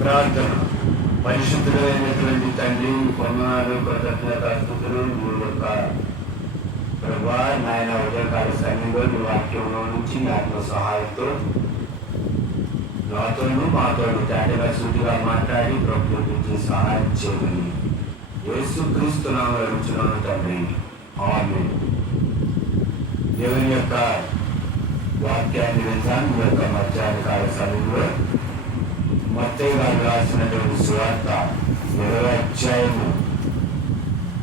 ప్రార్థన. పరిశుద్ధుడైనటువంటి తండ్రి, వందనాలు, కృతజ్ఞతాస్తుతులు. నీ యొక్క ప్రభా నాయన ఉదయకాల సమయంలో నీ వాక్యంలో నుంచి నీ ఆత్మ సహాయంతో నాతోనూ మాతోను తేటగా సూటిగా మాట్లాడి ప్రభుత్వం సహాయం చేయమని యేసుక్రీస్తు నామములో అడుగుచున్నాను తండ్రి. ఆమేన్. దేవుని యొక్క వాక్యాన్ని వింటాను. ఈ యొక్క మధ్యాహ్న కాల సమయంలో మత్తయి గారు రాసినటువంటి సువార్త 20వ అధ్యాయము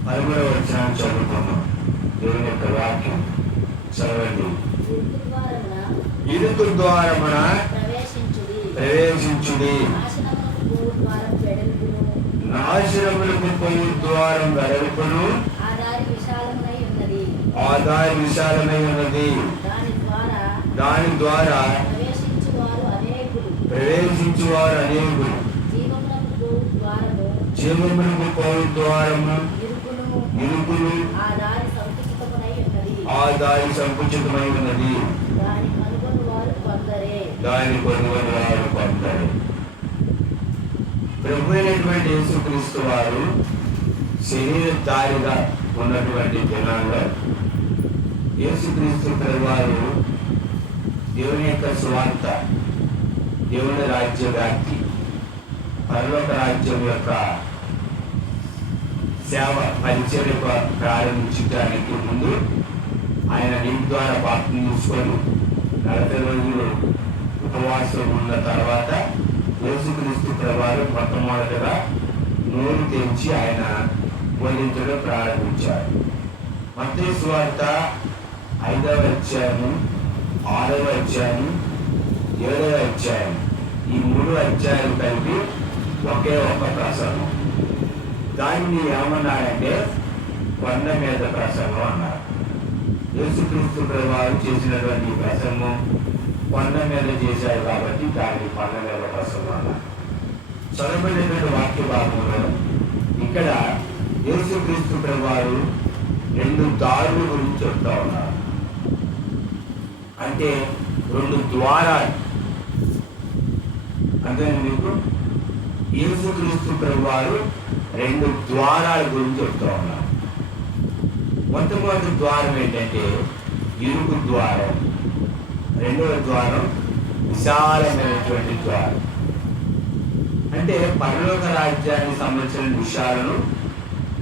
13వ వచనాన్ని చదువుకున్నాం. దేవుని యొక్క వాక్యం చదవండి. ఇరుకు ద్వారమున ప్రవేశించుడి, నాశనములకు పోవు ద్వారం వెడల్పును, ఆ దారి విశాలమై ఉన్నది. దాని ద్వారా ప్రవేశించువారు అనేకులు. జీవమునకు పోవు ద్వారము ఇరుకును, ఆ దారి సంకుచితమై ఉన్నది. దాని కొనుగోలు వారు కొందరే. ప్రభు అయినటువంటి యేసుక్రీస్తు వారు శరీరధారిగా ఉన్నటువంటి దినాల్లో యేసుక్రీస్తు వారు దేవుని యొక్క సువార్త, దేవుని రాజ్య వ్యాప్తి, పరలోక రాజ్యం యొక్క సేవ పరిచర్య ప్రారంభించడానికి ముందు ఆయన నీటి ద్వారా బాప్తిసం తీసుకొని 40 రోజులు ఉపవాసం ఉన్న తర్వాత యేసుక్రీస్తు ప్రభువారు మొట్టమొదటిగా నోరు తెరిచి ఆయన బోధించడం ప్రారంభించారు. మత్తయి సువార్త 5వ అధ్యాయము, 6వ అధ్యాయం, 7వ అధ్యాయం, ఈ 3 అధ్యాయాలు కలిపి ఒకే ఒక ప్రసంగం. దాన్ని ఏమన్నారంటే కొండ మీద ప్రసంగం అన్నారు. యేసుక్రీస్తు ప్రభువారు చేసినటువంటి ప్రసంగం కొండ మీద చేశారు కాబట్టి దాన్ని కొండ మీద ప్రసంగం అన్నారు. చదవబడినటువంటి వాక్య భాగంలో ఇక్కడ యేసుక్రీస్తు ప్రభువారు 2 దారుల గురించి చెప్తా ఉన్నారు. అంటే 2 ద్వారాలు. అంటే మీకు యేసుక్రీస్తు ప్రభువారు 2 ద్వారాల గురించి చెప్తా ఉన్నారు. మొట్టమొదటి ద్వారం ఏంటంటే ఇరుకు ద్వారం, రెండవ ద్వారం విశాలమైనటువంటి ద్వారం. అంటే పరలోక రాజ్యానికి సంబంధించిన విషయాలను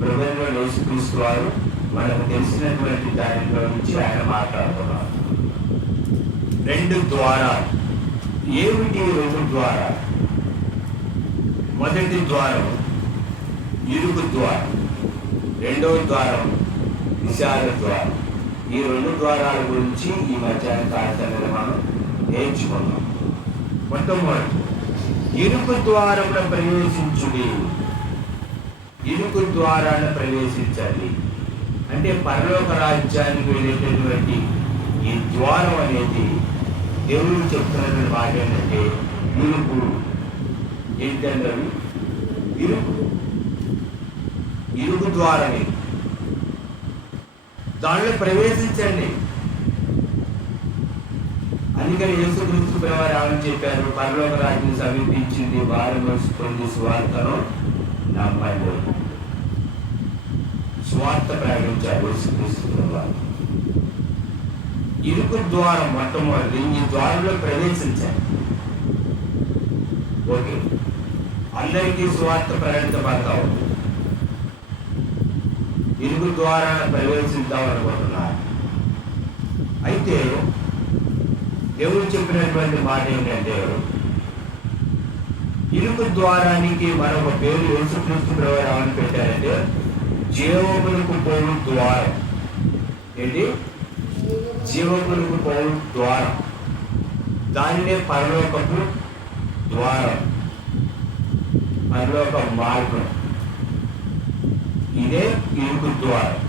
ప్రభువులో యేసుక్రీస్తు వారు మనకు తెలిసినటువంటి దానిలో నుంచి ఆయన మాట్లాడుతున్నారు. 2 ద్వారాలు. ఏమిటి 2 ద్వారాలు? మొదటి ద్వారం ఇరుకు ద్వారం, రెండవ ద్వారం విశాల ద్వారం. ఈ 2 ద్వారాల గురించి ఈ మధ్యాహ్న కార్యక్రమంలో మనం నేర్చుకున్నాం. మొట్టమొదటి ఇరుకు ద్వారమున ప్రవేశించుడి. ఇరుకు ద్వారాన్ని ప్రవేశించాలి అంటే పరలోక రాజ్యానికి వెళ్ళేటటువంటి ఈ ద్వారం అనేది దేవుడు చెప్తున్నటువంటి మాట ఏంటంటే ఇరుకు. ఏంటంటే ఇరుకు, ఇరుకు ద్వారమే. దానిలో ప్రవేశించండి. అందుకని యేసుక్రీస్తు ప్రభువారు ఏమని చెప్పారు? పరలోక రాజ్యం సమీపించింది, వారు మోసుకొని సువార్తను నమ్మండి. సువార్త ప్రకటించారు యేసుక్రీస్తు ప్రభువారు. ఇరుకు ద్వారం మొట్టమొదటి. ఈ ద్వారంలో ప్రవేశించాలి. ఓకే, అందరికీ సువార్త ప్రకటించబడతావు. ఇరుకు ద్వారా ప్రవేశిద్దాం అనుకుంటున్నారు. అయితే దేవుడు చెప్పినటువంటి మాట ఏంటంటే ఇరుకు ద్వారానికి మరొక పేరు యేసుక్రీస్తు ప్రభువారు ఏమని పెట్టారంటే జీవమునకు పోవు ద్వారం. ఏంటి? జీవమునకు పోవు ద్వారం. దానినే పరలోకపు ద్వారం, పరలోక మార్గం. ఇదే ఇరుకు ద్వారం.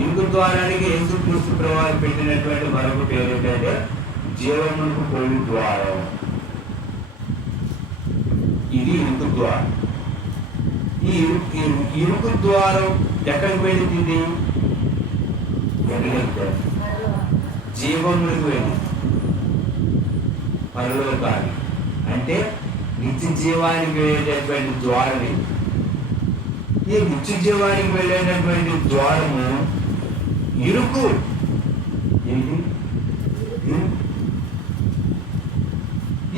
ఇరుకు ద్వారానికి యేసుక్రీస్తు ప్రభువారు పెట్టినటువంటి మరొక పేరు ఏంటంటే జీవమునకు పోవు ద్వారం. ఇది ఇరుకు ద్వారం. ఈ ఇరుకు ద్వారం ఎక్కడికి వెళ్ళింది? జీవమునకు వెళ్ళింది, పరలోకానికి. అంటే నిత్య జీవానికి వెళ్ళేటటువంటి ద్వారం ఇది. ఈ నిత్య జీవానికి వెళ్ళేటటువంటి ద్వారము ఇరుకు. ఏంటి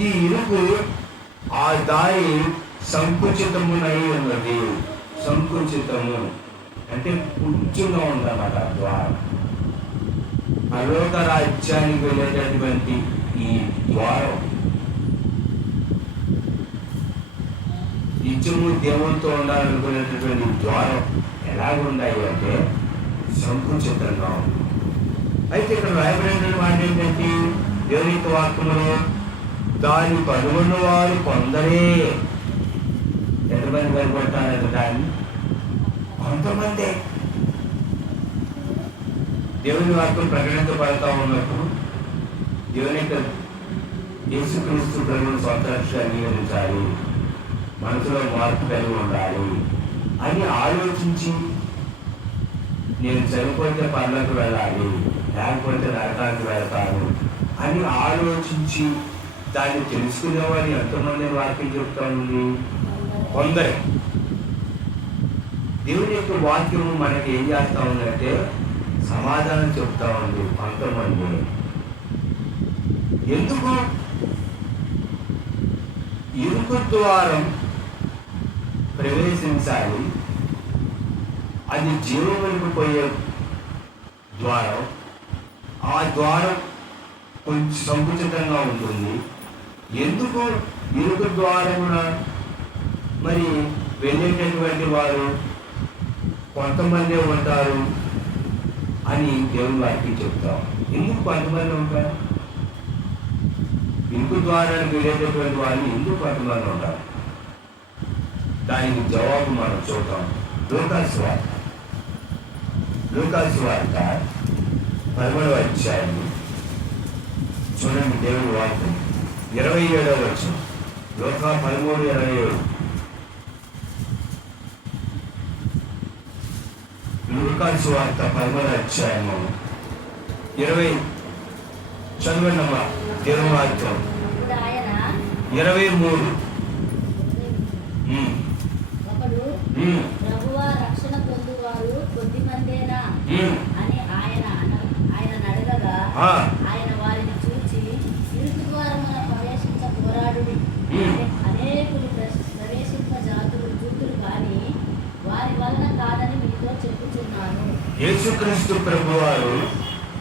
ఈ ఇరుకు? ఆ దారి సంకుచితమునై ఉన్నది. సంకుచితము అంటే కొంచెంగా ఉందన్నమాట ద్వారం. పరలోక రాజ్యానికి వెళ్ళేటటువంటి ఈ ద్వారం నిత్యము దేవునితో ఉండాలనుకునేటటువంటి ద్వారం ఎలాగుండాలి అంటే సంకుచితంగా ఉంది. అయితే ఇక్కడ రాయబడినటువంటి మాట ఏంటంటే దేవుని యొక్క వాక్యములో దాన్ని కనుగొన్న వారు కొందరే. ఎంతమంది కనుగొంటారంటే దాన్ని? కొంతమందే. దేవుని వాక్యం ప్రకటించబడతా ఉన్నప్పుడు దేవుని యొక్క యేసుక్రీస్తు ప్రభువుని సొంత రక్షణ అంగీకరించాలి, మనసులో మార్పు కలిగి ఉండాలి అని ఆలోచించి నేను చనిపోతే పనులకు వెళ్ళాలి, లేకపోతే నరకానికి వెళ్తాను అని ఆలోచించి దాన్ని తెలుసుకునేవాడు ఎంతమంది వాక్యం చెప్తా ఉంది? కొందరు. దేవుని యొక్క వాక్యము మనకి ఏం చేస్తా ఉందంటే సమాధానం చెప్తా ఉంది కొంతమంది. ఎందుకు? ఇరుకు ద్వారం ప్రవేశించాలి, అది జీవములకు పోయే ద్వారం. ఆ ద్వారం కొంచెం సంకుచితంగా ఉంటుంది. ఎందుకు ఇరుకు ద్వారమున మరి వెళ్ళేటటువంటి వారు కొంతమంది ఉంటారు అని దేవుని వారికి చెప్తాం. ఎందుకు కొంతమంది ఉంటారు? ఇరుకు ద్వారానికి వెళ్ళేటటువంటి వాళ్ళు ఎందుకు కొంతమంది ఉంటారు? దానికి జవాబు మనం చూద్దాం. లూకాసు వార్త 10వ అధ్యాయం చూడండి. దేవుని వాక్యం 27వ వచనం. లూకా 13:27. లూకాసు వార్త 10వ అధ్యాయము 20. చదవండమ్మా దేవుని వాక్యం. 23. ప్రభువా రక్షణ పొందువారు కొద్దిమందేనా అని ఆయన అడగగా ఆయన వారిని చూచి ఇరుకు ద్వారమున ప్రవేశించ పోరాడుడి, అనేకులు ప్రవేశింప జూతులు కానీ వారి వలన కాదని మీతో చెప్పుచున్నాను. యేసుక్రీస్తు ప్రభువారు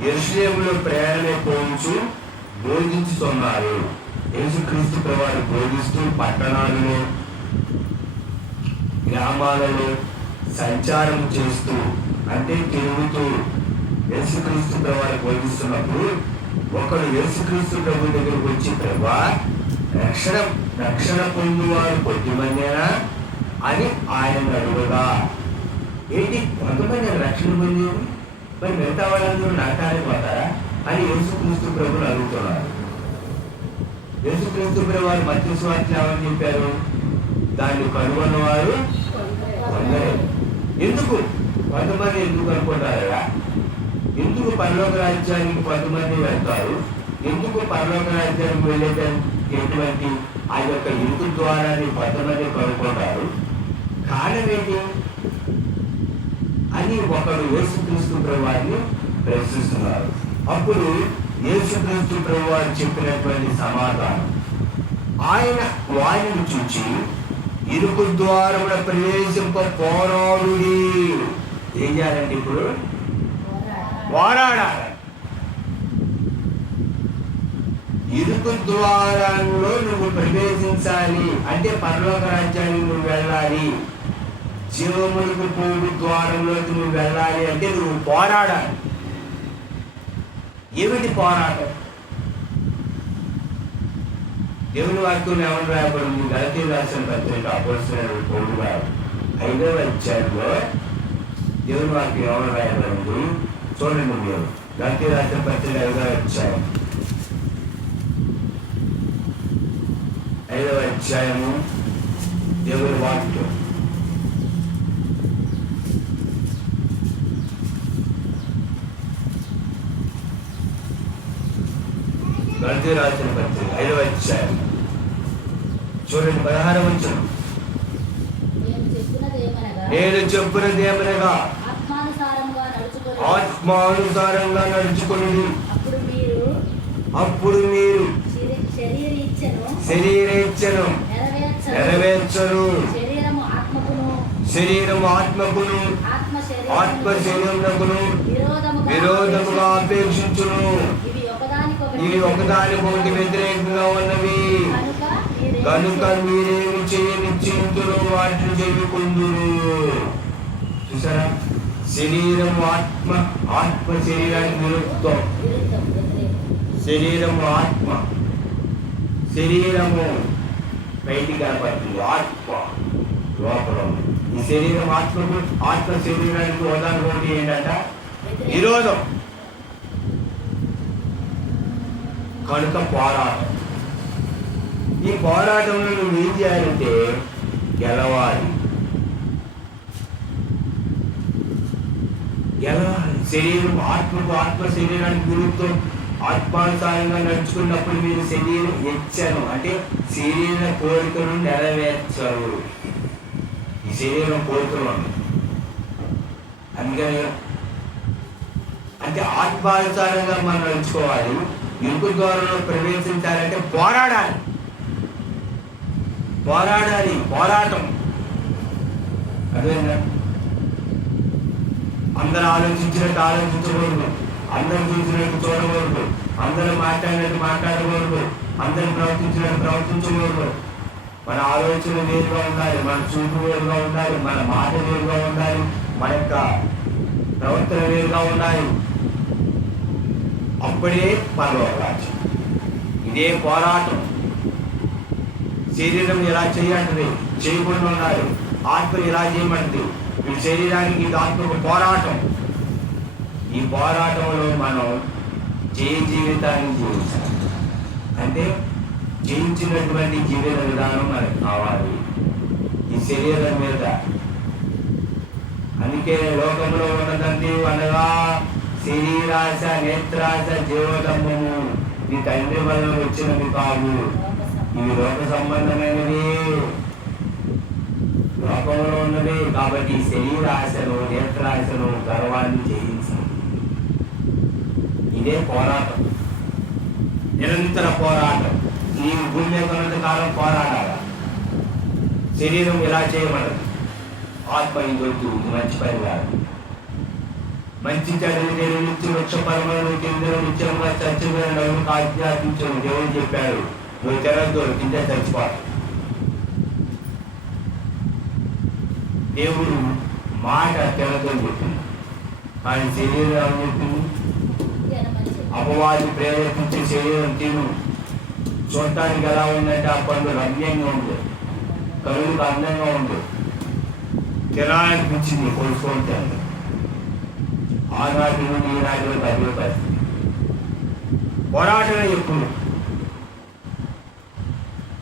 యెరూషలేములో ప్రయాణమైపోవచ్చు బోధించుతున్నారు. యేసుక్రీస్తు ప్రభువారు బోధిస్తూ పట్టణాలలో గ్రామాలలో సంచారం చేస్తూ అంటే తిరుగుతూ యేసుక్రీస్తు ప్రభువారు బోధిస్తున్నప్పుడు ఒకడు యేసుక్రీస్తు ప్రభు దగ్గరకు వచ్చి ప్రభువా రక్షణ పొందువారు కొద్దిమందేనా అని ఆయన అడుగుగా, ఏంటి కొంతమంది రక్షణ పొందేది, మరి మిగతా వాళ్ళందరూ నరకానికి పోతారా అని యేసుక్రీస్తు ప్రభుని అడుగుతున్నారు. యేసుక్రీస్తు ప్రభు వారు మత్తయి సువార్తలో ఏమని చెప్పారు? దాన్ని కనుగొన్నవారు కొందరే. ఎందుకు కొంతమంది ఎందుకు అనుకుంటారా? ఎందుకు పరలోక రాజ్యానికి కొంతమంది వెళ్తారు? ఎందుకు పరలోక రాజ్యానికి వెళ్ళేటటువంటి ఆ యొక్క ఇరుకు ద్వారాన్ని కొంతమంది కనుక్కుంటారు? కారణం ఏంటి అని ఒకడు యేసుక్రీస్తు ప్రభువారిని ప్రశ్నిస్తున్నారు. అప్పుడు యేసుక్రీస్తు ప్రభువారు చెప్పినటువంటి సమాధానం, ఆయన వారిని చూచి ఇరుకు ద్వారమున ప్రవేశింప పోరాడుడి. ఏం చేయాలంటే ఇప్పుడు పోరాడాలి. ఇరుకు ద్వారంలో నువ్వు ప్రవేశించాలి అంటే పరలోక రాజ్యానికి నువ్వు వెళ్ళాలి. జీవములకు పోగు ద్వారంలోకి నువ్వు వెళ్ళాలి అంటే నువ్వు పోరాడాలి. ఏమిటి పోరాటం? దేవుని వాక్యం ఏమని రాయబడింది? గలతీయులకు రాసిన పత్రిక అపోస్తలుడైన పౌలు గారు 5వ అధ్యాయంలో దేవుని వాక్యం ఏమని రాయబడింది చూడండి. మీరు గలతీయులకు రాసిన పత్రిక 5వ అధ్యాయం 5వ అధ్యాయము దేవుని వాక్యం. గలతీయులకు రాసిన పత్రిక 5వ అధ్యాయం చూడండి 16వ వచనం. నేను చెప్పినదేమనగా ఆత్మానుసారంగా నడుచుకొని అప్పుడు మీరు శరీరేచ్ఛను నెరవేర్చరు. శరీరము ఆత్మకును ఆత్మ శరీరమునకును విరోధముగా అపేక్షించును. ఇవి ఒకదానికొకటి వ్యతిరేకంగా ఉన్నవి కనుక మీరేమి నిశ్చయించును వాటిని చేయకుందురు. చూసారా, శరీరము ఆత్మ ఆత్మ శరీరానికి విరుద్ధం. శరీరము ఆత్మ, శరీరము బయటికి కనపడుతుంది, ఆత్మ లోపల. ఈ శరీరం ఆత్మకు ఆత్మ శరీరానికి ఉదాహరణ ఏంటంట? విరోధం. కనుక పోరాటం. ఈ పోరాటంలో నువ్వు ఏం చేయాలంటే గెలవాలి. శరీరం ఆత్మకు ఆత్మ శరీరానికి విరుద్ధం. ఆత్మానుసారంగా నడుచుకున్నప్పుడు మీరు శరీరం ఎచ్చను అంటే శరీర కోరికను నెరవేర్చరు. ఈ శరీరం కోరికలు అందుకని అంటే ఆత్మానుసారంగా మనం నడుచుకోవాలి. ఇరుకు ద్వారంలో ప్రవేశించాలంటే పోరాడాలి. పోరాటం. అదేనా? అందరూ ఆలోచించినట్టు ఆలోచించకూడదు, అందరూ చూసినట్టు చూడకూడదు, అందరూ మాట్లాడినట్టు మాట్లాడకూడదు, అందరూ ప్రవర్తించినట్టు ప్రవర్తించకూడదు. మన ఆలోచన వేరుగా ఉండాలి, మన చూపు వేరుగా ఉండాలి, మన మాట వేరుగా ఉండాలి, మన యొక్క ప్రవర్తన వేరుగా ఉండాలి. అప్పుడే పరలోక రాజ్యం. ఇదే పోరాటం. శరీరం ఎలా చేయాలంటే చేయకుండా ఉండాలి, ఆత్మ ఎలా చేయమంటే ఈ శరీరానికి ఆత్మకు పోరాటం. ఈ పోరాటంలో మనం జీవితాన్ని జీవించాలి. అంటే జీవించినటువంటి జీవిత విధానం మనకు కావాలి ఈ శరీరం మీద. అందుకే లోకంలో ఉన్నదంటే అనగా శరీరాశ, నేత్రాశ, జీవోదంభము ఈ తండ్రి వల్ల వచ్చినవి కావు. ఇవి లోక సంబంధమైనవి, లోకంలో ఉన్నవి. కాబట్టి శరీరాశను, నేత్రాశను, గర్వాన్ని జయించాలి. ఇదే పోరాటం, నిరంతర పోరాటం. ఈ భూమి మీద ఉన్నంత కాలం పోరాడాలి. శరీరం ఎలా చేయబడదు, ఆత్మ ఇంకొద్దు, మంచి పని కాదు. మంచి చెడులు నిత్య వృక్ష పరమను కిందను నిత్యంగా చచ్చిన నవ్వుకు ఆజ్ఞాపించను. దేవుడు చెప్పాడు, నువ్వు తినద్దు, కింద చచ్చిపోతావు. దేవుడు మాట తినద్దు అని చెప్పింది, కానీ శరీరం చెప్పింది అపవాది ప్రేరేపించే శరీరం తిను. చూడటానికి ఎలా ఉందంటే ఆ పండు రమ్యంగా ఉంది, కరువుకు అందంగా ఉంది, తినాలనిపించింది, కొలుసుకుంటాను. ఆనాటి నుండి ఈనాటి వరకు అదే పరిస్థితి. పోరాటమే ఎప్పుడు.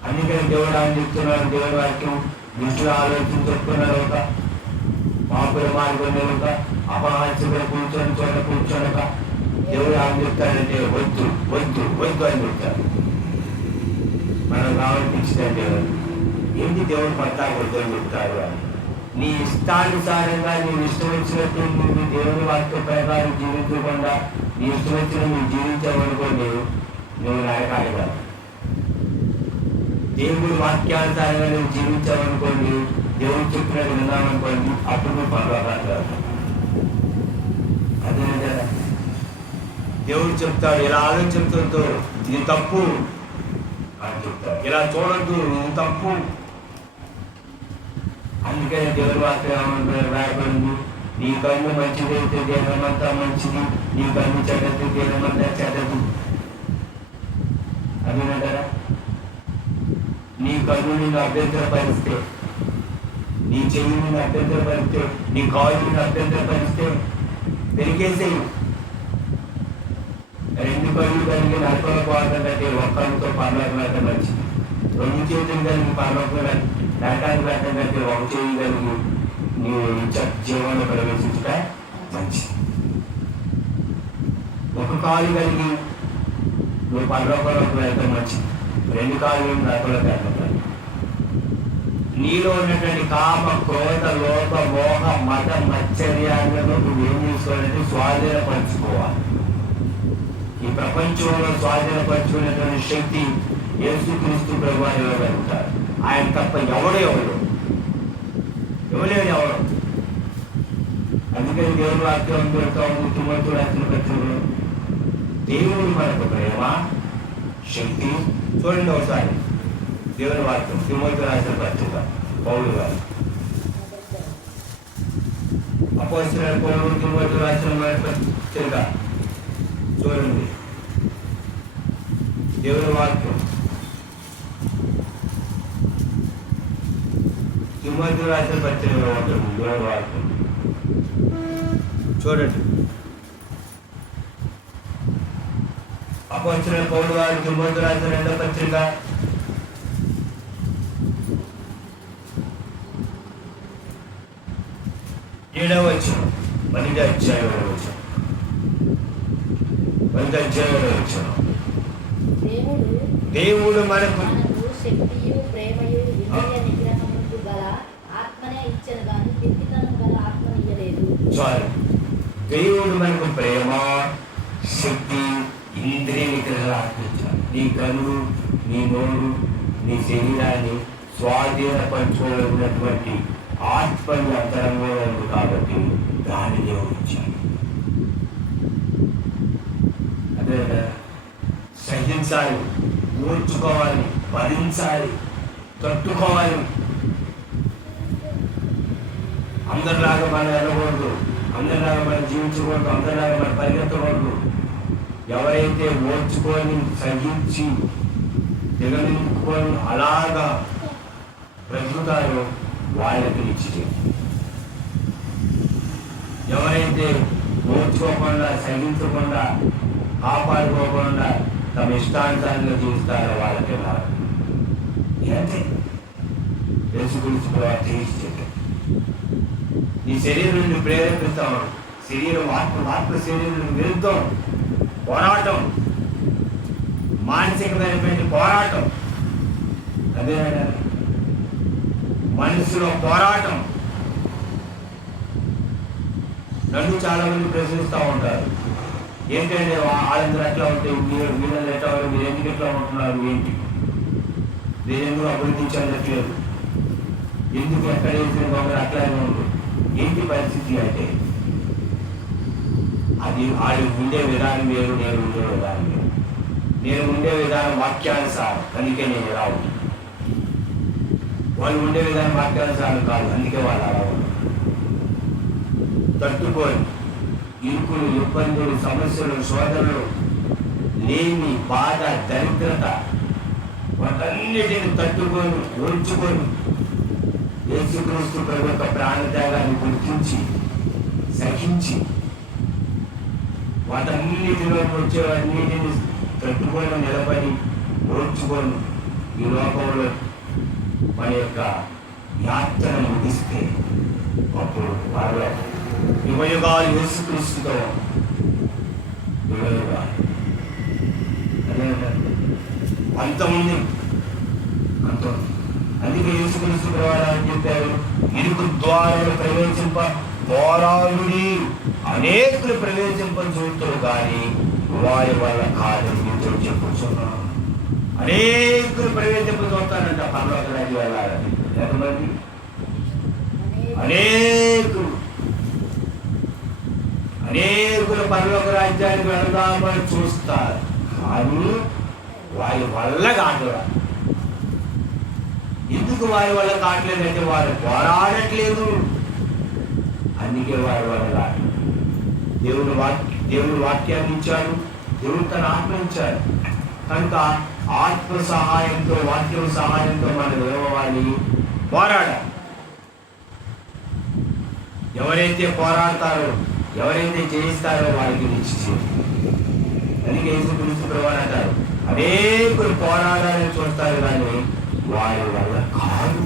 అందుకని దేవుడు అని చెప్తున్నాడు, దేవుడి వాక్యం దృష్టిలో ఆలోచించుకున్నారు. ఒక మాపుల మార్గం ఒక అపహాస్యమైన కూర్చొనక దేవుడు ఏం చెప్తాడంటే వద్దు వద్దు వద్దు అని చెప్తాడు. మనం కావాలనిపించిందంటే ఏంటి దేవుడు పడతా వద్దు అని చెప్తారు అని. నీ ఇష్టానుసారంగా నేను ఇష్టం వచ్చినట్టు నువ్వు దేవుని వాక్య ప్రకారం జీవించకుండా నీ ఇష్టం వచ్చిన నువ్వు జీవించావనుకోండి, నువ్వు నరకాలిగా. దేవుడి వాక్యానుసారంగా నువ్వు జీవించావనుకోండి, దేవుడు చెప్పినట్టు విన్నామనుకోండి, అప్పుడు నువ్వు పర్వాలేదు. అదే కదా దేవుడు చెప్తాడు, ఇలా ఆలోచించడంతో ఇది తప్పు అని చెప్తాడు, ఇలా చూడద్దు ఇది తప్పు. అందుకని దేవుడి వాక్యం రాయబడింది, నీ కన్ను మంచిదైతే దేహమంతా మంచిది, నీ కన్ను చెడ్డది దేహమంతా చెడ్డది. అదేనంటారా? నీ కన్ను నిన్ను అభ్యంతరపరిస్తే, నీ చెయ్యి నిన్ను అభ్యంతరపరిస్తే, నీ కాలు నిన్ను అభ్యంతరపరిస్తే పెరిగేసేయి. రెండు కళ్ళు కలిగి నరకల పోతుందంటే ఒక్కరితో పర్లోకం మంచిది. రెండు చేతులు కలిగి పర్లోకం నరకానికి పెట్టంటే ఒక చేయి కలిగి నీవు జీవంలో ప్రవేశించుట మంచిది. ఒక కాలు కలిగి నువ్వు పర్లోకంలోకి వెళ్తాం మంచిది, రెండు కాళ్ళు నరకంలోకి వెళ్తాం. నీలో ఉన్నటువంటి కామ, క్రోధ, లోభ, మోహ, మత, మత్సర్యాలను నువ్వేం చేసుకోవాలంటే స్వాధీనపరచుకోవాలి. ఈ ప్రపంచంలో స్వాధీనపరచుకునేటువంటి శక్తి యేసుక్రీస్తు ప్రభువారు ఇవ్వగలుగుతారు. ఆయన తప్ప ఎవరు అందుకని దేవుడు వాక్యం పెడతా ఉంది. తిమోతికి రాసిన పత్రికలో దేవుడు మనకు ప్రేమ, శక్తి. చూడండి ఒకసారి దేవుని వాక్యం తిమోతికి రాసిన పత్రిక పౌలు గారు అపోస్తలుడైన పౌలు తిమోతికి రాసిన పత్రిక చూడండి. దేవుని వాక్యం తిమోతికి రాసిన పత్రికలో ఉంటుంది. దేవుని వాక్యం చూడండి. అపోస్తలుడైన పౌలు గారు తిమోతికి రాసిన 2వ పత్రిక 7వ వచనం, 10వ అధ్యాయం 7వ వచనం. దేవుడు మనకు శక్తియు ప్రేమయు ఇంద్రియ నిగ్రహముకు గల ఆత్మనే ఇచ్చెను గాని పిచ్చితనం గల ఆత్మను ఇయ్యలేదు. చాలు. దేవుడు మనకు ప్రేమ, శక్తి, ఇంద్రియ నిగ్రహ ఆత్మ ఇచ్చాడు. నీ కన్ను, నీ నోరు, నీ శరీరాన్ని స్వాధీనపరచుకోవాలన్నటువంటి ఆత్మని అంతరంలో ఉంది కాబట్టి దాన్ని దేవుడు ఇచ్చాడు. అదే సహించాలి, ఓర్చుకోవాలి, భరించాలి, తట్టుకోవాలి. అందరిలాగా మనం వెళ్ళకూడదు, అందరిలాగా మనం జీవించకూడదు, అందరిలాగా మనం పరిగెత్తకూడదు. ఎవరైతే ఓర్చుకొని సహించి దిగమించుకొని అలాగా బ్రతుకుతారో వాళ్ళకి ఇచ్చి, ఎవరైతే ఓర్చుకోకుండా సహించకుండా కాపాడుకోకుండా తమ ఇష్టాంతాన్ని జీవిస్తారో వాళ్ళకి రాదు. అంటే యేసుక్రీస్తు తీర్చేట నీ శరీరాన్ని ప్రేరేపిస్తాం. శరీరం ఆత్మ శరీరం విరుద్ధం పోరాటం, మానసికమైనటువంటి పోరాటం. అదే మనసులో పోరాటం. నన్ను చాలా మంది ప్రశ్నిస్తూ ఉంటారు, ఏంటంటే వాళ్ళందరూ ఎట్లా ఉంటాయి, వీళ్ళందరూ ఎట్లా ఉంటారు, మీరు ఎందుకు ఎట్లా ఉంటున్నారు, ఏంటి నేను ఎందుకు అభివృద్ధి చెందట్లేదు, ఎందుకు ఎక్కడ వేసిన ఒకరు అట్లానే ఉంటుంది, ఏంటి పరిస్థితి అంటే అది వాళ్ళు ఉండే విధానం వేరు, నేను ఉండే విధానం వేరు. నేను ఉండే విధానం వాక్యానుసారం, అందుకే నేను ఎలా ఉంటాను. వాళ్ళు ఉండే విధానం వాక్యానుసారం కాదు, అందుకే వాళ్ళు అలా ఉంటారు. తట్టుకొని ఇరుకులు, ఇబ్బందులు, సమస్యలు, శోధనలు, లేమి, బాధ, దరిద్రత వాటన్నిటిని తట్టుకొని ఓర్చుకొని యేసుక్రీస్తు ప్రభు యొక్క ప్రాణత్యాగాన్ని గుర్తించి సహించి వాటన్నిటిలో వచ్చేవన్నిటిని తట్టుకొని నిలబడి ఓర్చుకొని ఈ లోకంలో మన యొక్క యాత్రను ముగిస్తే అప్పుడు వాళ్ళ యుగయుగాలు యేసుక్రీస్తుతో యుగయుగాలు అదే అంతముంది అంత. అందుకే యేసుక్రీస్తు ప్రవాహాన్ని చెప్పారు, ఇరుకు ద్వారాలు ప్రవేశింప పోరాడుడి, అనేకులు ప్రవేశింప చూస్తారు కానీ వారి వల్ల కార్యం మీతో చెప్పుచున్నాను. అనేకులు ప్రవేశింప చూస్తారంట పరలోక రాజ్యం వెళ్ళాలని. ఎంతమంది? అనేకులు పరలోక రాజ్యానికి వెళదామని చూస్తారు కానీ వారి వల్ల కాదు. ఎందుకు వారి వల్ల కావట్లేదంటే వారు పోరాడట్లేదు, అందుకే వారి వల్ల కాదు. దేవుడు వాక్యాన్ని ఇచ్చాడు, దేవుడు తన ఆత్మ ఇచ్చాడు. కనుక ఆత్మ సహాయంతో, వాక్యం సహాయంతో మనం ఏమవ్వాలి? పోరాడాలి. ఎవరైతే పోరాడతారో, ఎవరైతే జయిస్తారో వారికి నిశ్చయం. అందుకే యేసుక్రీస్తు ప్రభువు అంటారు, అనేకులు పోరాడాలని చూస్తారు కానీ వారి వల్ల కాదు,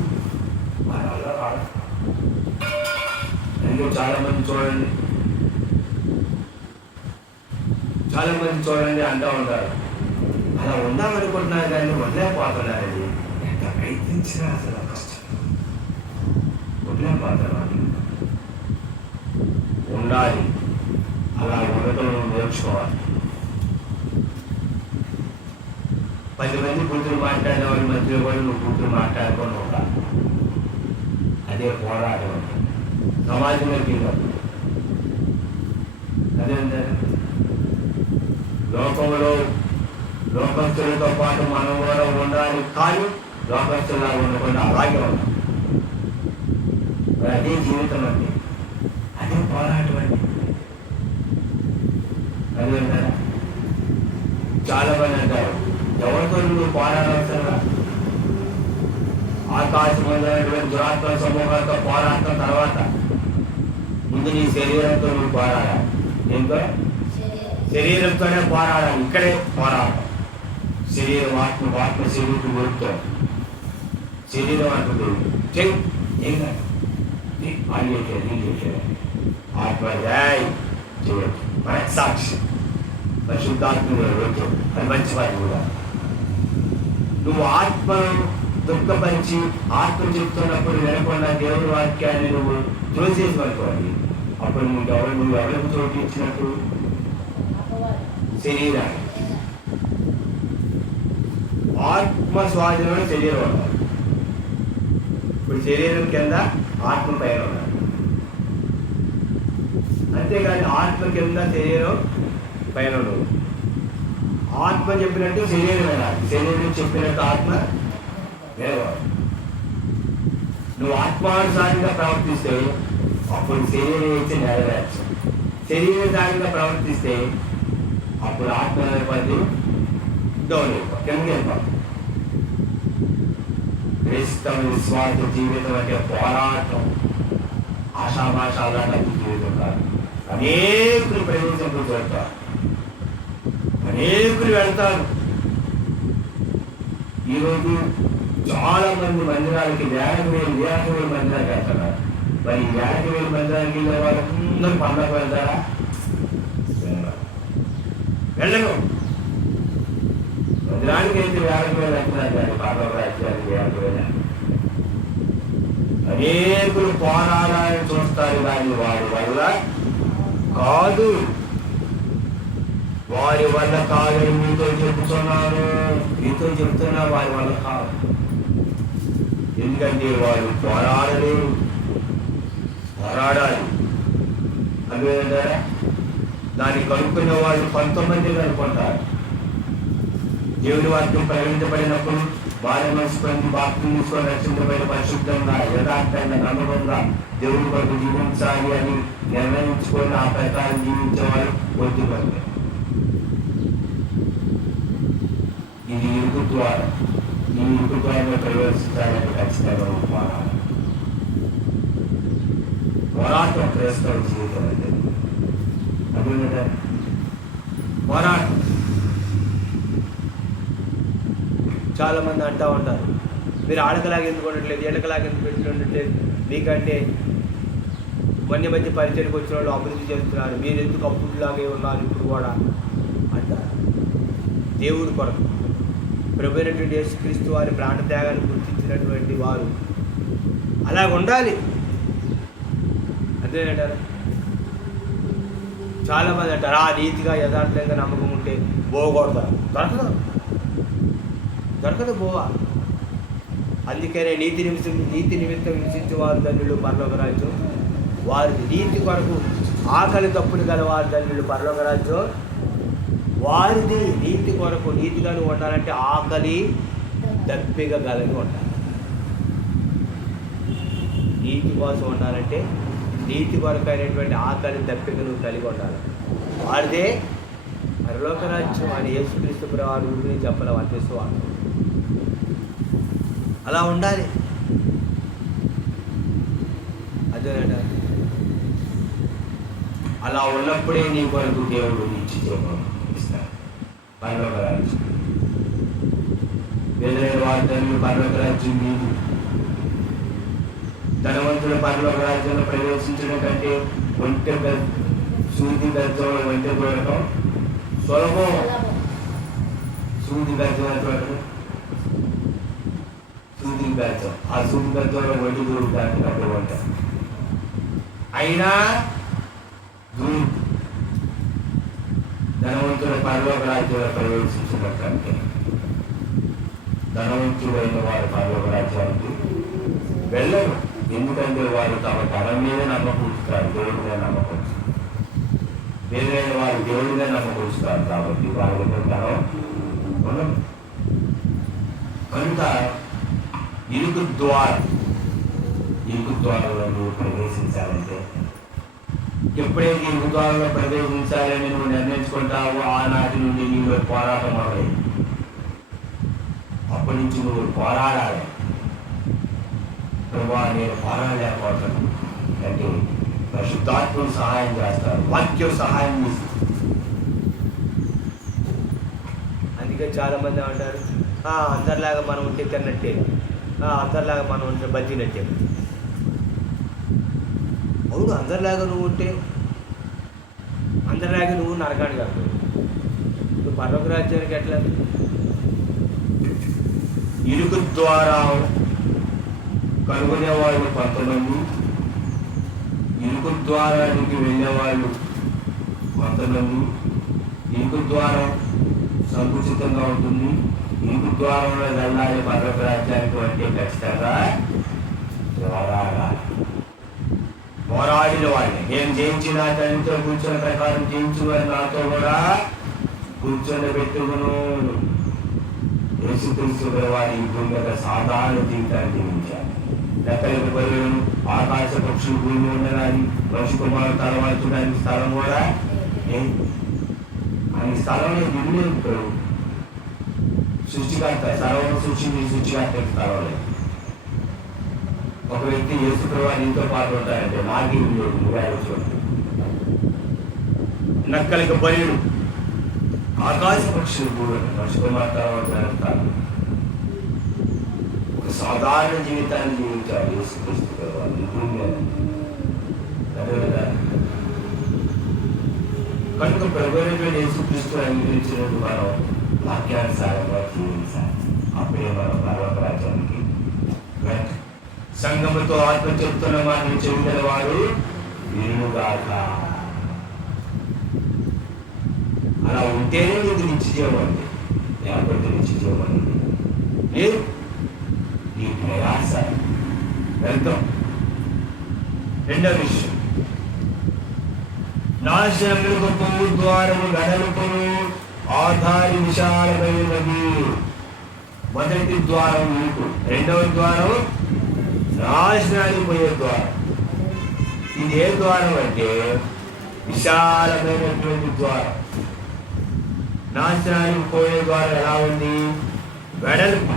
వారి వల్ల కాదు. అందుకే చాలా మంది చూడండి అంటూ ఉంటారు, అలా ఉందామనుకుంటున్నారు కానీ ఉండలేకపోతున్నారని. ఎంత ప్రయత్నించినా అసలు కష్టం. పుట్టిన పాత్రని ఉండాలి. అలా ఉండటం నేర్చుకోవాలి. 10 మంది కూతురు మాట్లాడిన వాళ్ళ మధ్యలో కూడా నువ్వు కూతురు మాట్లాడుకొని ఉండాలి. అదే పోరాటం అంటే సమాజంలోకి అదే లోకంలో లోకస్తులతో పాటు మనం కూడా ఉండాలి, కానీ లోకస్తులా ఉండకుండా అలాగే ఉన్నాం. అదే జీవితం అండి, అదే పోరాటం అండి. అదే అంటారా? చాలా మంది అంటారు, ఎవరితో నువ్వు పోరాడవసరా? ఆకాశమైనటువంటి దురాత్మ సమూహాలతో పోరాటం తర్వాత ముందు నీ శరీరంతో నువ్వు పోరాడాలి. ఏంటో శరీరంతోనే పోరాడాలి. ఇక్కడే పోరాటం. శరీరం ఆత్మ శరీరం గురుతో శరీరం అంటుంది చెయ్యి ఏం కాదు, అని చేసేది ఆత్మ చేయదు. సాక్షి పరిశుద్ధాత్మ అది మంచి వాటి కూడా. నువ్వు ఆత్మను దుఃఖపరిచి ఆత్మ చెప్తున్నప్పుడు వినకుండా దేవుని వాక్యాన్ని నువ్వు త్రోసేసి అనుకోవాలి. అప్పుడు నువ్వు ఎవరికి చోటు ఇచ్చినప్పుడు శరీరాన్ని. ఆత్మ స్వాధీనంలో శరీరం ఉండాలి. ఇప్పుడు శరీరం కింద ఆత్మ పైన ఉండాలి. అంతేగాని ఆత్మ కింద శరీరం పైన ఉండదు. ఆత్మ చెప్పినట్టు శరీరం వెళ్ళాలి, శరీరం చెప్పినట్టు ఆత్మ వెళ్ళవాలి. నువ్వు ఆత్మానుసారంగా ప్రవర్తిస్తే అప్పుడు శరీరం ఇచ్చి నెరవేర్చు. శరీరదారిగా ప్రవర్తిస్తే అప్పుడు ఆత్మ పది డౌన్ అయిపో కిందకి వెళ్ళిపోతుంది. క్రైస్తవ విశ్వాస జీవితం అంటే పోరాటం, ఆశాభాషాల జీవితం కాదు. అనేకులు ప్రవేశింపు పెడతారు, అనేకులు వెళ్తారు. ఈరోజు చాలా మంది మందిరాలకి 50,000 మందిరాలకు వెళ్తున్నారు. మరి 50,000 మందిరాలకి వెళ్ళే వాళ్ళందరూ పండగ వెళ్తారా? వెళ్ళను. మందిరానికి అయితే 50,000 వెళ్తున్నారు, కానీ పండగ రాజ్యానికి 50,000. అనేకులు పోరాడాలని చూస్తారు, కానీ వారి వల్ల కాదు. వారి వల్ల కాదని మీతో చెప్తున్నారు, వారి వల్ల కాదు. ఎందుకంటే వారు పోరాడాలి. అందుకే దాన్ని కనుక్కున్న వాళ్ళు 19 అనుకుంటారు. దేవుడి వాక్యం ప్రకటించబడినప్పుడు వారి మనసు పొంది బాప్తిని తీసుకొని రక్షించబడిన పరిశుద్ధంగా యథార్థంగా నమ్మకంగా దేవుడి కొరకు జీవించాలి అని నిర్ణయించుకొని ఆ ప్రకారం జీవించేవారు పొందుపడతారు. ఇది ఇరుకు ద్వారా, ఈ ఇరుకు ద్వారా ప్రవేశించాలని ఖచ్చితంగా పోరాటం క్రైస్తవ జీవితం అంటే అదే పోరాటం. చాలా మంది అంటూ ఉంటారు, మీరు ఆడకలాగా ఎందుకు ఉండట్లేదు, ఎడకలాగా ఎందుకు పెట్టి ఉండట్లేదు, మీకంటే వన్య మధ్య పరిచయకు వచ్చిన వాళ్ళు అభివృద్ధి చేస్తున్నారు, మీరు ఎందుకు అప్పుడులాగే ఉన్నారు ఇప్పుడు కూడా అంటారు. దేవుడి కొరకు ప్రభు అయినటువంటి యేసుక్రీస్తు వారి ప్రాణత్యాగాన్ని గుర్తించినటువంటి వారు అలా ఉండాలి. అంతేనంటారు. చాలామంది అంటారు, ఆ నీతిగా యథార్థంగా నమ్మకం ఉంటే పోకూడతారు. దొరకదు పోవా. అందుకనే నీతి నిమిత్తం హింసించే వారు ధన్యులు పరలోక రాజ్యం వారి. నీతి కొరకు ఆకలి తప్పులు గల వారి ధన్యులు పరలోక రాజ్యం వారిది. నీతి కొరకు నీతిగా నువ్వు ఉండాలంటే ఆకలి దప్పిక కలిగి ఉండాలి. నీతి కోసం ఉండాలంటే నీతి కొరకు అయినటువంటి ఆకలి దప్పిక నువ్వు కలిగి ఉండాలి. వారిదే పరలోక రాజ్యం అని యేసుక్రీస్తు వారి గురించి చెప్పడం అంతేసుకోవాలి. అలా ఉండాలి. అదేనండి, అలా ఉన్నప్పుడే నీ కొరకు దేవుడు ఇస్తాడు పరలోక రాజ్యం. ఎదురైన వార్తలు పరలోక రాజ్యం నీది. ధనవంతుల పరలోక రాజ్యంలో ప్రవేశించడం కంటే సూది గర్జంలో ఒంటె చూడటం సులభం. సూది గర్జన చూడటం సూదికి బెల్చం. ఆ సూది బెల్చంలో వడ్డీ దూరుతానికి అప్పుడు ఉంటాం. అయినా ధనవంతుల పరలోక రాజ్యంలో ప్రవేశించినట్లంటే ధనవంతుడైన వారు పరలోక రాజ్యానికి వెళ్ళరు. ఎందుకంటే వారు తమ ధనం మీద నమ్మకం ఉంచుతారు, దేవుడి మీద నమ్మకం ఉంచుతారు. వేరైన వారు దేవుడి మీద నమ్మకం ఉంచుతారు కాబట్టి వారి దగ్గర ధనం ఉండదు. కనుక ఇరుకు ద్వారంలో నువ్వు ప్రవేశించాలంటే, ఎప్పుడైతే ఇరుకు ద్వారంలో ప్రవేశించాలని నువ్వు నిర్ణయించుకుంటావో ఆనాటి నుండి నీలో పోరాటం మొదలైంది. అప్పటి నుంచి నువ్వు పోరాడాలి. ప్రభా నేను పోరాడలేకపోతాను అంటే పరిశుద్ధాత్మను సహాయం చేస్తారు, వాక్యం సహాయం చేస్తుంది. అందుకే చాలా మంది అంటారు అందరిలాగా మనం ఉంటే తిన్నట్టే, అందరిలాగా మనం ఉంటే బతికినట్టే. అవును, అందరిలాగా నువ్వు ఉంటే అందరిలాగా నువ్వు నరకాడు కాదు. నువ్వు పరలోక రాజ్యానికి ఎట్లా? ఇరుకు ద్వారా కనుగొనేవాళ్ళు కొంతమంది, ఇరుకు ద్వారానికి వెళ్ళేవాళ్ళు కొంతమంది. ఇరుకు ద్వారం సంకుచితంగా ఉంటుంది. ఇరుకు ద్వారంలో వెళ్ళాలి పరలోక రాజ్యానికి అంటే ఖచ్చితంగా పోరాడిన వాళ్ళని. నేను జయించిన తండ్రితో కూర్చొని ప్రకారం జయించు అని నాతో కూడా కూర్చొని పెట్టుకును. యేసుక్రీస్తు వారి భూమి మీద సాధారణ జీవితాన్ని జీవించారు. లెక్కలకు బరువులను ఆకాశ పక్షులు భూమి ఉండడానికి, మనిషి కుమారుడు తలవాల్చడానికి స్థలం కూడా ఆయన స్థలంలో దిగులు సృష్టికర్త సర్వం సృష్టించి సృష్టికర్త స్థలం లేదు. ఒక వ్యక్తి యేసుప్రభువు నీతో పాటు ఉంటారంటే నాకేం లేదు. నక్కలకు బరువులు ఆకాశ పక్షులు భూమి, మనిషి కుమారుడు తలవాల్చడానికి స్థలం. ఒక సాధారణ జీవితాన్ని జీవించారు యేసుక్రీస్తు కనుక ప్రభుత్వ యేసుక్రీస్తు అంగీకరించినట్టు మనం వాక్యానుసారంగా జీవించాలి. అప్పుడే మనం పరలోక రాజ్యానికి. సంఘముతో ఆత్మ చెప్తున్న మనం చెబుతున్న వారు వినుగాక. అలా ఉంటేనే నీకు నిత్యజీవం అండి, లేకపోతే నిత్యజీవం అండి లేదు. ఈ ప్రయాస వెళ్తాం. రెండవ విషయం, నాశనములకు పోవు ద్వారము గడలుపును ఆధారి విశాలమైనది. మొదటి ద్వారం నీకు, రెండవ ద్వారం నాశనానికి పోయే ద్వారం. ఇది ఏ ద్వారం అంటే విశాలమైనటువంటి ద్వారం. నాశనానికి పోయే ద్వారం ఎలా ఉంది? వెడల్పు.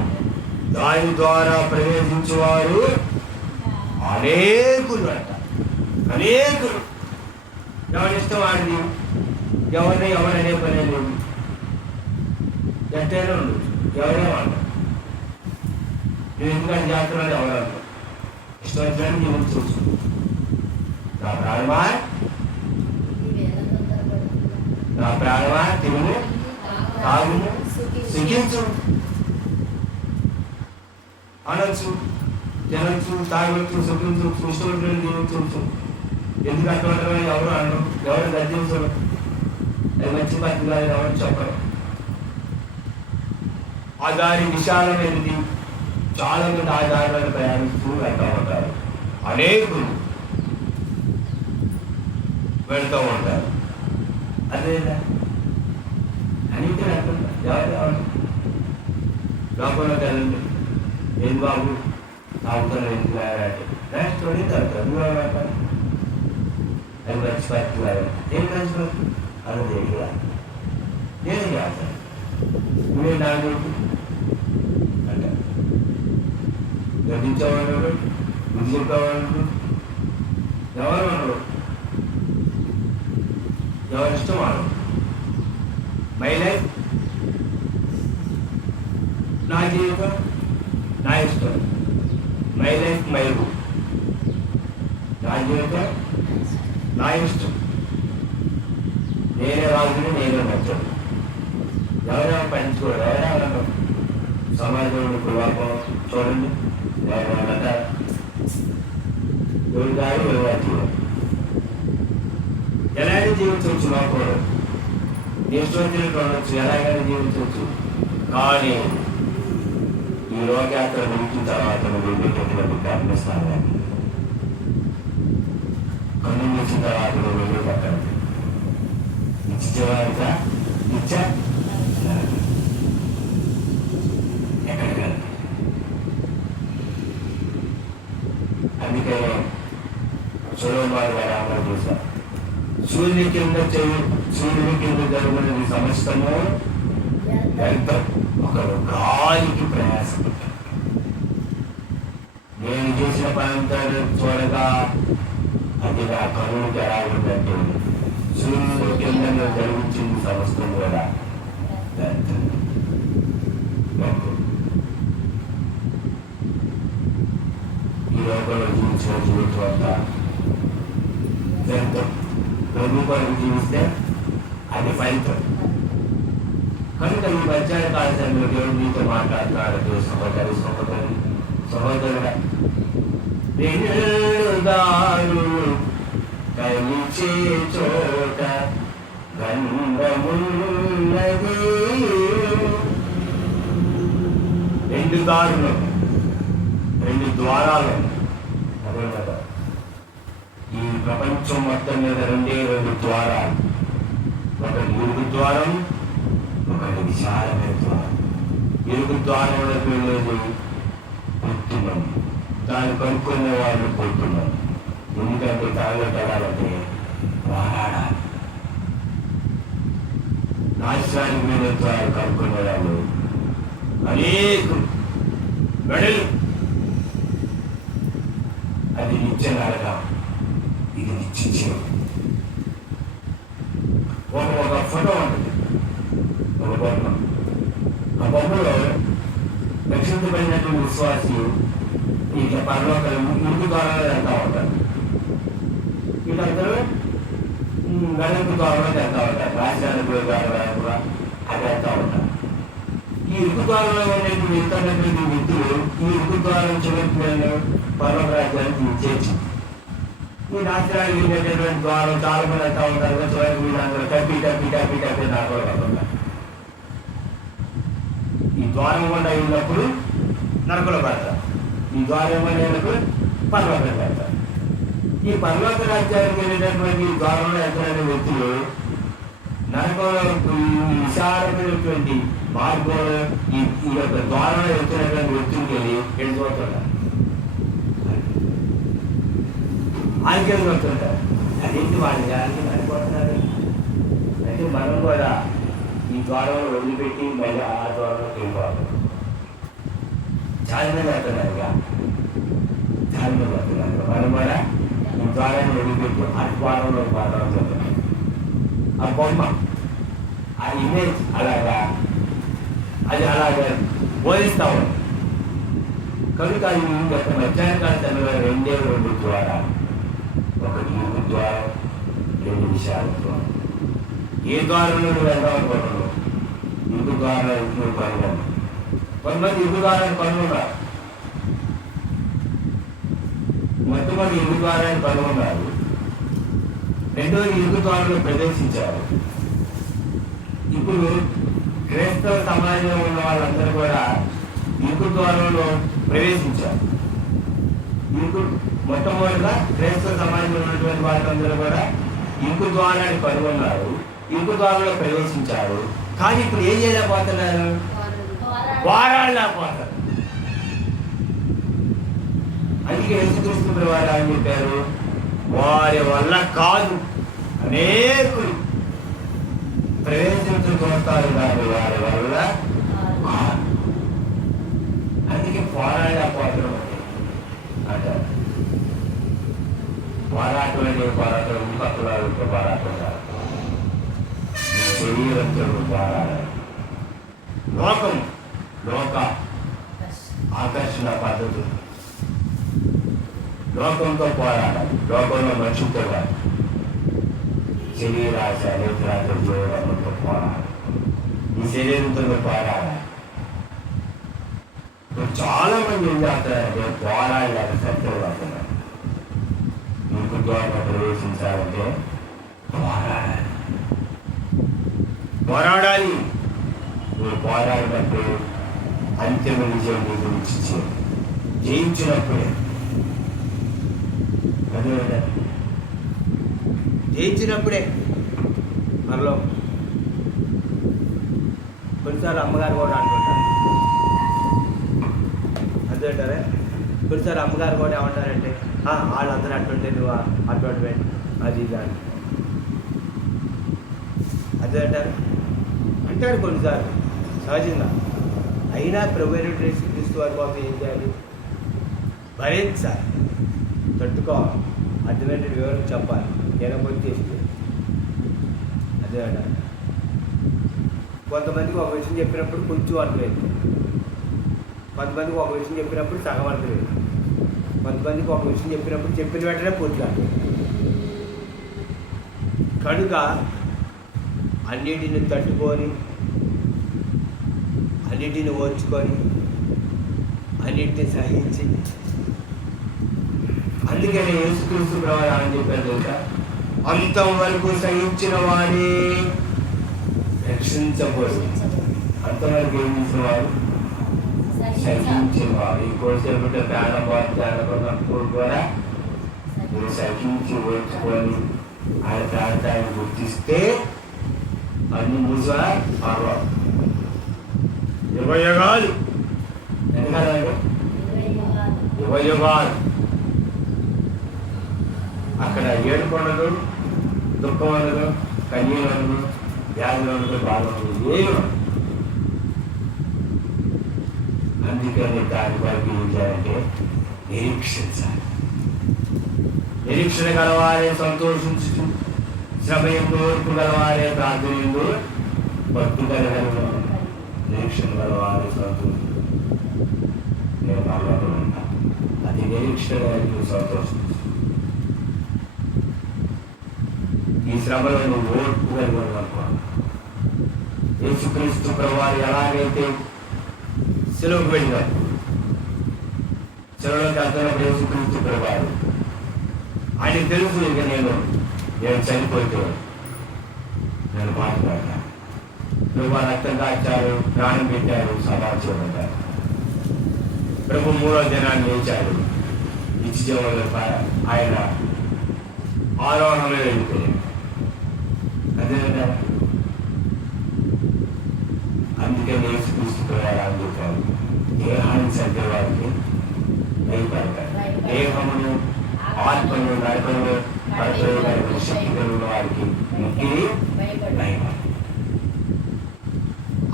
దాని ద్వారా ప్రవేశించేవారు అనేకులు అంట, అనేకులు. ఎవరిష్టం వాడిది, ఎవరనే పని లేదు. ఎట్టైనా ఉండొచ్చు, ఎవరైనా అంటారు. నేను ఎందుకంటే చేస్తున్నాను ఎవరంటారు. ఇష్టం వచ్చినట్టు నేను చూసుకుంటాను. నా ప్రాణమా తిరుగు తాగుము సుఖించు అనొచ్చు, తినొచ్చు, తాగొచ్చు, సుఖించు, ఇష్టం జీవించవచ్చు. ఎందుకు అట్లా ఎవరు అనరు, ఎవరు గర్జించరు. అది మంచి పద్ధతి కాదు, ఎవరు చెప్పరు. ఆ దారి విశాలమైనది. చాలా మంది ఆ దారిలో ప్రయాణిస్తూ వెళ్తూ ఉంటారు. అనేకులు వెళ్తూ ఉంటారు. అదేనా అన్నింటి ఎవరు లోపల కదండి. ఏం బాబు తాగుతారు, ఎందుకు నెక్స్ట్ తాగుతారు. అది మంచి పద్ధతి కాదు. ఏం మంచి పద్ధతి అన్నది ఏంటిగా నేను చేస్తాను. నువ్వే నాకు అంటారు. గర్జించేవాడు, బుద్ధి చెప్పేవాడు ఎవరు ఉండరు. ఎవరిష్టం వాడు. మై లైఫ్, నా జీవితం, నా ఇష్టం. My life my rule. నా జీవితం, నా ఇష్టం. నేనే రాజుని, నేనే నచ్చదు. ఎవరైనా పంచుకోరు, ఎవరైనా సమాజంలో లోపం చూడండి, ఎవరిదారు ఎవరు ఎలాగైనా జీవించవచ్చు, లోపంలో నిశ్చోచనకు ఉండొచ్చు, ఎలాగైనా జీవించవచ్చు. కానీ ఈ లోకయాత్ర ముగిసిన తర్వాత నువ్వు వెళ్ళేటటువంటి గమ్యస్థానాన్ని కన్ను మూసిన తర్వాత నువ్వు వెళ్ళి పట్టండి నిత్యవారిగా నిత్య ఎక్కడికి వెళ్ళి. అందుకనే సొలొమోను గారు ఆమెను చూశారు, సూర్యుని కింద జరుగుతున్నది సమస్తము వ్యర్థం, ఒకరు గాలికి ప్రయాసపడ్డారు. నేను చేసిన పనంతా చూడగా అది నా కనులకు ఎలా ఉందంటే సూర్యుని కింద జరుగుతుంది సమస్తం కూడా వ్యర్థం. ఈ లోకంలో జీవించిన జీవితం అంతా వ్యర్థం. ప్రభు కొరకు జీవిస్తే అది ఫలితం. కనుక ఈ మధ్యాహ్న కాల సమయంలో దేవుడు మీతో మాట్లాడుతున్నాడు. సహోదరుడా, వెనుగాను కలిచే చోట గంధమున్నది. రెండు దారులు, రెండు ద్వారాలు. అదే కదా, ఈ ప్రపంచం మొత్తం మీద రెండు ద్వారాలు. ఒకటి ఇరుగు ద్వారం, ఒకటి విశాలమైన ద్వారం. ఇరుగు ద్వారంలోకి వెళ్ళేది పొత్తున్నాం, దాన్ని కనుక్కునే వాళ్ళు పొత్తున్నాం. ఎందుకంటే తాగేట వాళ్ళకి పోరాడాలి. నాశనానికి వెళ్ళే ద్వారా కనుక్కునే వాళ్ళు అనేకులు వెడలు. అది నిత్య నరకం, ఇది నిత్య జీవం. ఒక ఫోటో ఉంటుంది, ఒక బొమ్మ. ఆ బొమ్మలో రక్షించబడినటువంటి విశ్వాసి ఇట్లా పరలోకం ముందు ద్వారాలో వెళ్తా ఉంటారు, వీళ్ళందరూ వెనక్కు ద్వారంలో వెళ్తా ఉంటారు. రాజధాని ద్వారా కూడా అది వెళ్తా ఉంటారు. ఈ ఇరుకు ద్వారంలో ఉండేటువంటి వెళ్తున్నటువంటి వ్యక్తులు ఈ ఇరుకు ద్వారం చివరి పర్వత రాజ్యానికి చేర్చి, ఈ రాష్ట్రానికి వెళ్ళేటటువంటి ద్వారం చాలా మంది వెళ్తా ఉంటారు. చివరికి వీళ్ళందరూ టప్పి నరకలు. ఈ ద్వారం గుండా వెళ్ళినప్పుడు నరకలు పడతారు, ఈ ద్వారం గుండా వెళ్ళినప్పుడు పర్వతం పెడతారు. ఈ పర్వత రాజ్యానికి వెళ్ళేటటువంటి ద్వారంలో వెళ్తున్న వ్యక్తులు నరకంలో విశాలమైనటువంటి మార్గంలో ఈ యొక్క ద్వారంలో వెళ్తున్నటువంటి వ్యక్తులకి వెళ్ళిపోతున్నారు, ఆజ్ఞలు పడుతుంటారు. అదేంటి వాళ్ళ జానికి పడిపోతున్నారు అంటే మనం కూడా ఈ ద్వారంలో వదిలిపెట్టి మళ్ళీ ఆ ద్వారంలోకి వెళ్ళిపోతాం. చాలా మంది వెళ్తున్నారు, చాలా మంది వెళ్తున్నారు. మనం కూడా ఈ ద్వారాన్ని వదిలిపెట్టి ఆ ద్వారంలో వెళ్తున్నాం. ఆ బొమ్మ, ఆ ఇమేజ్ అలాగా బోధిస్తా ఉంది. కనుక ఈ యొక్క మధ్యాహ్న కాల సమయంలో రెండు ద్వారాలు, ఒకటి ఇరుగు ద్వారం, రెండు విశాల ద్వారం. ఏ ద్వారంలో నువ్వు వెళ్దాం అనుకుంటున్నావు? ఇరుగు ద్వారాలు నువ్వు కనుగొన్నావు. కొంతమంది ఇరుగు ద్వారాన్ని కనుగొన్నారు, మొట్టమొదటి ఇరుగు ద్వారాన్ని కనుగొన్నారు, రెండోది ఇరుగు ద్వారంలో ప్రవేశించారు. ఇప్పుడు క్రైస్తవ సమాజంలో ఉన్న వాళ్ళందరూ కూడా ఇరుగు ద్వారంలో ప్రవేశించారు. మొట్టమొదటిగా క్రైస్తవ సమాజంలో ఉన్నటువంటి వాళ్ళందరూ కూడా ఇరుగు ద్వారాన్ని కనుగొన్నారు, ఇరుగు ద్వారంలో ప్రవేశించారు. కానీ ఇప్పుడు ఏం చేయలేకపోతున్నారు? వారాడలేకపోతారు. అందుకే యేసుక్రీస్తు వారు అని చెప్పారు, వారి వల్ల కాదు అనేకులు ప్రవేశించు చూస్తారు కాదు, వారి వల్ల. అందుకే పోరాడలేకపోవడం అంటారు. పోరాటం అంటే పోరాటం ఇంకొకరు పోరాటం కాదు, శరీరంతో పోరాడాలి. లోక ఆకర్షణ పద్ధతి, లోకంతో పోరాడాలి. లోకంలో మనుషులతో కాదు, శరీరాశ నేత్రాశ జీవనంతో పోరాడాలి. ఈ శరీరంతో పోరాడాలి. చాలా మంది ఏం చేస్తారంటే పోరాడలేక సత్యం అవుతున్నారు. ఈ ఉద్యోగంలో ప్రవేశించాలంటే పోరాడాలి. నువ్వు పోరాడినప్పుడు అంతిమ విజయం నీ గురించి జయించినప్పుడే. అదే జయించినప్పుడే మనలో కొన్నిసార్లు అమ్మగారు కూడా అంటుంటారు. అదేంటారే కొన్నిసార్లు అమ్మగారు కూడా ఏమంటారంటే వాళ్ళందరూ అట్టుంటే నువ్వు అటువంటి అది ఇది అని అదే అంటారు అంటారు కొన్నిసార్లు సహజంగా. అయినా ప్రభుత్వ క్రీస్తు వారి కోసం ఏం చేయాలి? భరించాలి, తట్టుకోవాలి, అర్థమైన వివరం చెప్పాలి, ఏదైనా చేస్తే అదే అంటారు. కొంతమందికి ఒక విషయం చెప్పినప్పుడు కొంచెం అర్థమైంది, కొంతమందికి ఒక విషయం చెప్పినప్పుడు సగం అర్థమైంది, కొంతమందికి ఒక విషయం చెప్పినప్పుడు చెప్పిన వెంటనే పూర్తిగా కనుక అన్నిటిని తట్టుకొని, అన్నిటిని ఓర్చుకొని, అన్నిటిని సహించి, అందుకని యేసుక్రీస్తు ప్రభువు అని చెప్పారు తెలుసా, అంతం వరకు సహించిన వాడే రక్షించబడు. అంతవరకు ఏం చేసిన వారు? సహించిన వారు. ఈ కోసేపు ప్రాణం పోతున్నప్పుడు కూడా మీరు సహించి ఓర్చుకొని ఆయన ప్రాంతాన్ని గుర్తిస్తే అన్ని ముస పర్వం యుగయుగాలు ఎందుకంటే యుగయుగాలు అక్కడ ఏడుపు ఉండదు, దుఃఖం ఉండదు, కన్నీళ్ళు ఉండదు, వ్యాధులు ఉండదు, బాధ ఉండదు, ఏమి. అందుకని దాని వరకు ఏం చేయాలంటే నిరీక్షించాలి. నిరీక్షణ గలవారే సంతోషించు, శ్రమయందు ఓర్పు గలవారే ప్రార్థనయందు పట్టుదల నిరీక్షణ గలవారే సంతోషించు. నేను పర్వాలేదు, అది నిరీక్షణ సంతోషించు. ఈ శ్రమలో నువ్వు ఓర్పు కలిగి అనుకోవాలి. యేసుక్రీస్తు ప్రభువారు ఎలాగైతే సెలవుకు వెళ్ళినారు, సెలవులోకి వెళ్తున్నప్పుడు యేసుక్రీస్తు ప్రభువారు ఆయనకు తెలుసు, ఇక నేను చనిపోతే నేను మాట్లాడతాను. ప్రభు రక్తం దాచారు, ప్రాణం పెట్టారు, సమాచారం ఉంటారు. ప్రభు 3వ దినాన్ని లేచాడు, ఇచ్చి జీవంలో ఆయన ఆరోహణలో వెళ్ళిపోయాడు. అదేవిధంగా అందుకని యేసుక్రీస్తు ప్రభువారు అని చెప్పారు, దేహాన్ని చంపే వారికి భయపడతారు, దేహమును ఆత్మను నడపను పడతారు, శక్తి కలిగిన వారికి ముక్కిని భయపడతారు.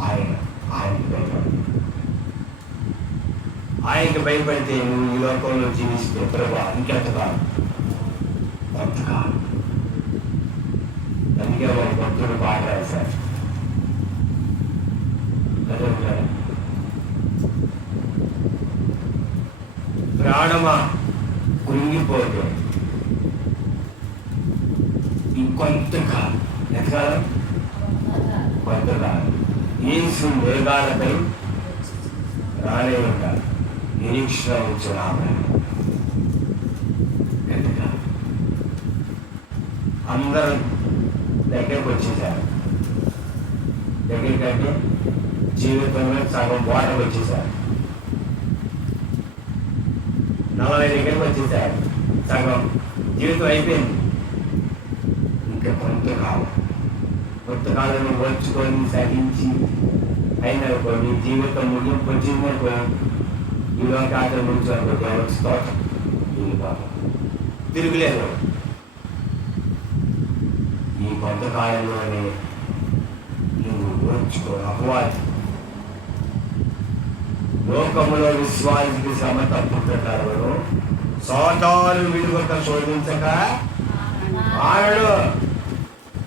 ఆయనకి భయపడతారు. ఆయనకి భయపడితే నువ్వు ఈ లోకంలో జీవిస్తే ప్రభు ఇంకెంతకాలం? కొంతకాలం. అందుకే ఒక భక్తుడు పాట రాశారు, ప్రాణమా కృంగిపోతే ఇంకొంతకాలం, ఎంతకాలం? కొంతకాలం. యేసు మేఘాలపై రాలే ఉంటారు, నిరీక్షణ ఉంచున్నాము. ఎంతకాలం? అందరూ దగ్గరికి వచ్చేసారు. దగ్గరికంటే జీవితంలో సగం వాటర్ వచ్చేసారు. 40 దగ్గరికి వచ్చేసారు, సగం జీవితం అయిపోయింది. ఇంకా కొంతకాలం వచ్చుకొని సహించి అయినా నీ జీవితం ముగింపు వచ్చిందనుకో, ఈ లోకాలు ముంచుకో, దేవుడికి స్తోత్రం. తిరుగులేదు. ఈ కొంతకాలంలోనే నువ్వు ఓర్చుకో. అపవాది లోకములో విశ్వాసికి శ్రమ తప్పుకుంటారు, సోతాలు విలువక శోధించక మానడు,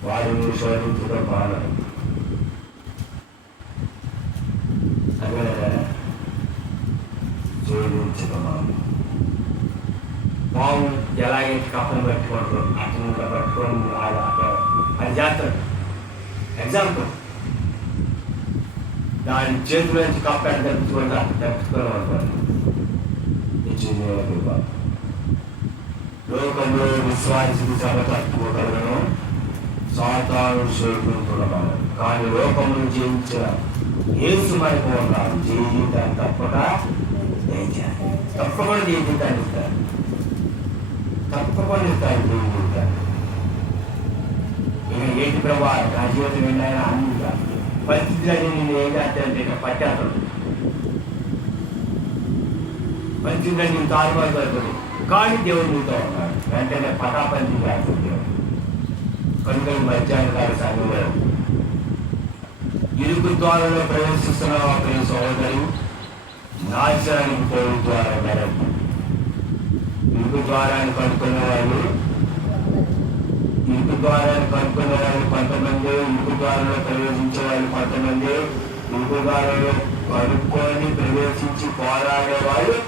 వాడు శోధించక మానడు. అదే శోధించక మానడు. పాము ఎలాగైతే కప్పను పట్టుకుంటారు అట్లా పట్టుకొని అది జాతర ఎగ్జాంపుల్. దాని చేతిలో నుంచి కప్పాడు తప్పించుకోవడం అనుకోండి. లోకంలో విశ్వాసికి శ్రమ తక్కువ కలగను, సాతాను చేరుకుంటున్నాను. కానీ లోకమును జయించిన యేసు మనకు ఉన్నాడు. జయించాలి తప్పకుండా జయించాలి, ఇస్తారు, తప్పకుండా ఇస్తారు జయించాలి. ఇక ఏంటి ప్రభా నా జీవితం ఏంటైనా అన్నిగా పరిస్థితులని నేను ఏం చేస్తానంటే ఇక పట్టేస్తాను, పరిస్థితులని నేను తారుమారు పడుతుంది. కానీ దేవుడు మీతో ఉన్నాడు. వెంటనే పటాపంచి చేస్తుంది దేవుడు. కనుక మధ్యాహ్న కాల సమయంలో ఇరుకు ద్వారంలో ప్రవేశిస్తున్న ఒక సహోదరు నాశనానికి పోయి ద్వారం నరకం. ఇరుకు ద్వారాన్ని కనుక్కున్న వాళ్ళు కొంతమంది, ఇరుకు ద్వారంలో ప్రవేశించే వాళ్ళు కొంతమంది, ఇరుకు ద్వారంలో కనుక్కొని ప్రవేశించి పోరాడే వాళ్ళు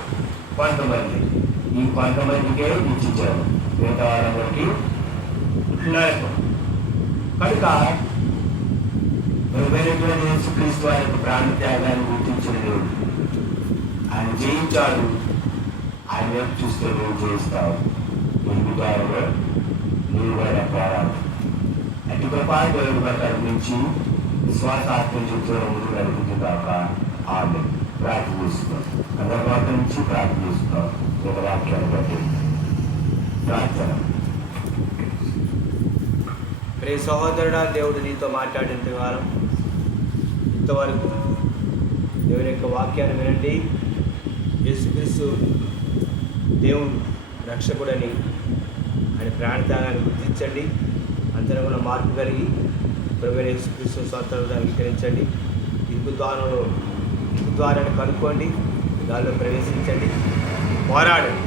కొంతమంది. ఈ కొంతమందికే ఇచ్చించారు, మిగతా వాళ్ళకి నరకం. కనుక మెరుగైనటువంటి యేసుక్రీస్తు వారి యొక్క ప్రాణ త్యాగాన్ని గుర్తించిన దేవుడు ఆయన జయించాడు. ఆయన వైపు చూస్తే నువ్వు జయిస్తావు. ఇరుకు ద్వారంలో నీవు కూడా పోరాడు. అటు కృపాను దేవుడు ప్రకారం నుంచి విశ్వాసాత్మ చెప్తున్న ముందుకు నడుపుతుందాక ఆమె ప్రార్థన చేస్తున్నాం. అందరి నుంచి ప్రార్థన చేస్తున్నాం. ఒక వాక్యాన్ని బట్టి ప్రార్థన. ప్రియ సహోదరుడా, దేవుడు నీతో మాట్లాడిన వారం ఇంతవరకు దేవుని యొక్క వాక్యాన్ని వినండి. యేసుక్రీస్తు దేవుడు రక్షకుడని ఆయన ప్రాణత్యాగాన్ని గుర్తించండి. అంతరంగంలో మార్పు కలిగి ప్రభువైన యేసుక్రీస్తు స్వాతంత్రాన్ని అంగీకరించండి. ఇరుకు ద్వారాన్ని కనుక్కోండి, దానిలో ప్రవేశించండి, పోరాడండి.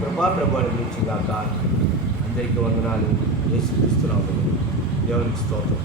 ప్రభాని గురించి కాక అందరికీ వందనాలు. యేసుక్రీస్తు నామములో దేవునికి స్తోత్రం.